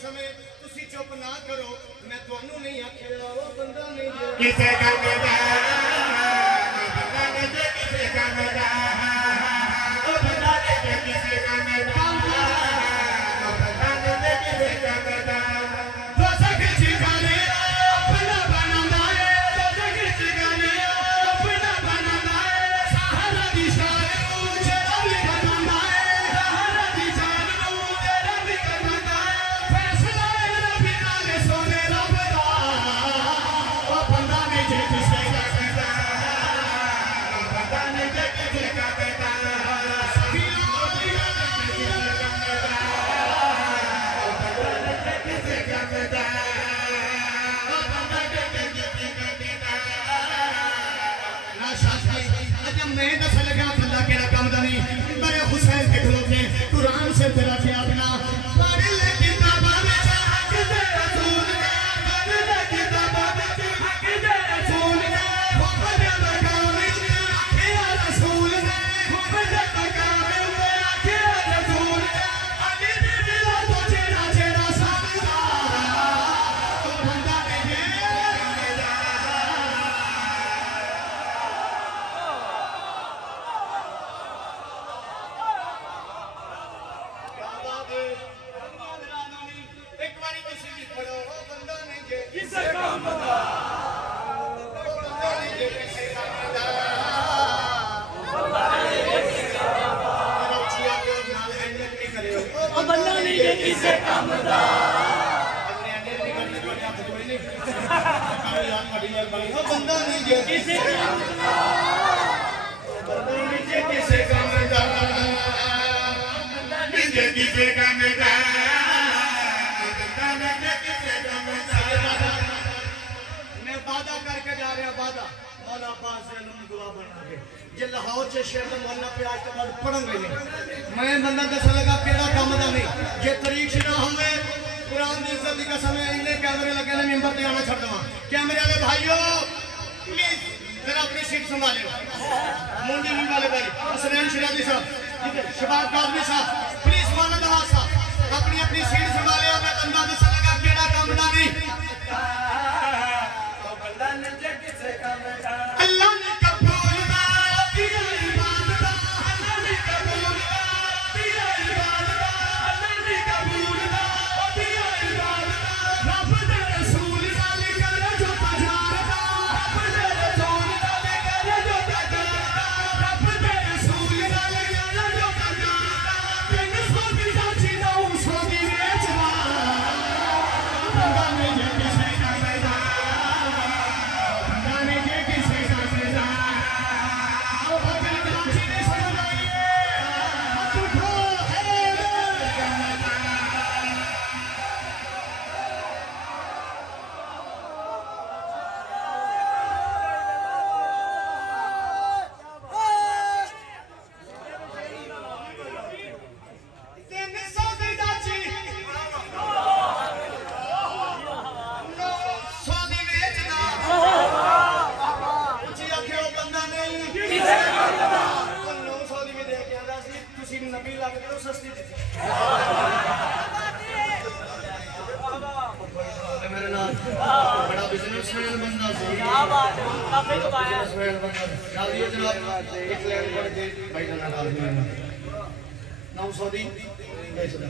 कसम है तुसी चुप ना करो मैं तुहानू नहीं आखिया ओ बंदा नहीं किसे काम दा बंदा नहीं किसे काम दा ओ बंदा नहीं किसे काम दा ओ बंदा नहीं किसे काम दा दोसा किसी गाने अपना बनाना है दोसा किसी गाने अपना बनाना है सहारा दी शान मुझे रब बनाना है सहारा दी शान मुझे रब बनाना है फैसला रब नाल सोने रब दा ओ बंदा नहीं जे किसे काम दा ओ बंदा नहीं जे किसे काम दा सखियों दी मैं दस लगा बंदा केड़ा काम दा नहीं बड़े हुसैन के खलोते कुरान से तेरा अपना पढ़ ले किताबां में हक दे रसूल ने पढ़ ले किताबां में हक दे रसूल ने खुद मकाम में आखे रसूल ने खुद मकाम में आखे रसूल ने अली दे दिल तो जेड़ा जेड़ा सामदा तो बंदा नहीं एक बारी किसी भी पढ़ो हो बंदा नहीं जे किसे काम दा बंदा नहीं जे किसे काम दा बंदा नहीं जे किसे काम दा रोचिया के नाल हैंडल नहीं करे ओ बंदा नहीं जे किसे काम दा अपने हैंडल नहीं करनी तो आप कोई नहीं करो यार बड़ी बड़ी हो बंदा नहीं जे किसे काम दा बंदा नहीं जे किसे काम दा बंदा नहीं जे किसे काम दा मैं वादा करके जा रहा वादा मौला अब्बास ज़ैनुल दुआ बना के जे लाहौर से शेर मौलाना पे आज के बाद पढ़ूंगा नहीं मैं बंदा दस लगा केड़ा काम दा नहीं जे तरीक ना होवे कुरान दी इज्जत दी कसम है इन्ने कैमरे लगे ने मिंबर पे आना छोड़ दवा कैमरे वाले भाइयों प्लीज जरा अपनी सीट संभालियो मुंडी भी वाले भाई हसनैन शिराजी साहब ठीक है शबाब कादमी साहब प्लीज मौलाना दवा साहब अपनी अपनी सीट संभालियो मैं बंदा दस लगा केड़ा काम दा नहीं तो बंदा ने जे किसे काम दा अल्लाह ने कबूल दा दिया इबादत दा अल्लाह ने कबूल दा दिया इबादत दा अल्लाह ने कबूल दा दिया इबादत दा रब दे रसूल नाल कर जो तजारत रब दे रसूल नाल कर जो तजारत रब दे रसूल नाल कर जो तजारत तेन सो दी साची दा सो दी वेचदा बंदा ने जे किसे काम दा बंदा ने जे किसे काम दा ओ बंदा काची ने समझाइए मत उठो है तेन सो दी दाची सो दी वेचदा उची आखे ओ बंदा नहीं किसे काम दा 900 दी भी दे के आंदा सी तुसी नबी लगदे हो सस्ती दी मेरे नाल बड़ा बिजनेसमैन बंदा सी क्या बात है काफी तो आया बिजनेसमैन बंदा डालिए जनाब एक लाइन पढ़ के भाई का नाम डाल दिया 900 दी बेचदा